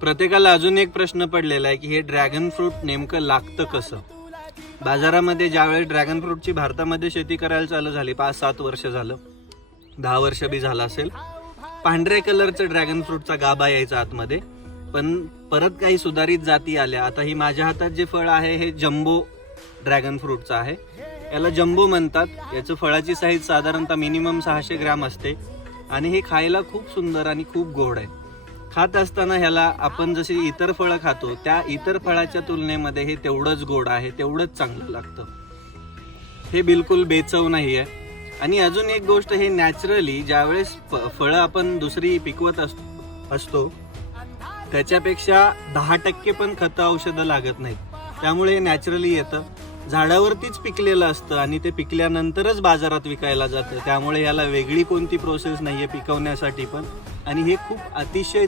प्रत्येकाला अजून एक प्रश्न पडलेला आहे की हे ड्रॅगन फ्रूट नेमकं लागतं कसं? बाजारामध्ये ज्यावेळेस ड्रॅगन फ्रूटची भारतामध्ये शेती करायला चालू झाली पाच सात वर्ष झालं दहा वर्ष बी झालं असेल पांढऱ्या कलरचं ड्रॅगन फ्रूटचा गाभा यायचा आतमध्ये. पण परत काही सुधारित जाती आल्या. आता ही माझ्या हातात जे फळ आहे हे जम्बो ड्रॅगन फ्रूटचं आहे. याला जम्बो म्हणतात. याचं फळाची साईज साधारणतः मिनिमम सहाशे ग्रॅम असते. आणि हे खायला खूप सुंदर आणि खूप गोड आहे. खात असताना ह्याला आपण जशी इतर फळं खातो त्या इतर फळाच्या तुलनेमध्ये हे तेवढंच गोड आहे तेवढंच चांगलं लागतं. हे बिलकुल बेचव नाही आहे आणि अजून एक गोष्ट हे नॅचरली ज्यावेळेस फ- फळं आपण दुसरी पिकवत असतो असतो त्याच्यापेक्षा दहा टक्के पण खतं औषधं लागत नाहीत. त्यामुळे हे नॅचरली येतं. झाडावरतीच पिकलेलं असतं आणि ते पिकल्यानंतरच बाजारात विकायला जातं. त्यामुळे याला वेगळी कोणती प्रोसेस नाही आहे पिकवण्यासाठी पण. आणि हे खूप अतिशय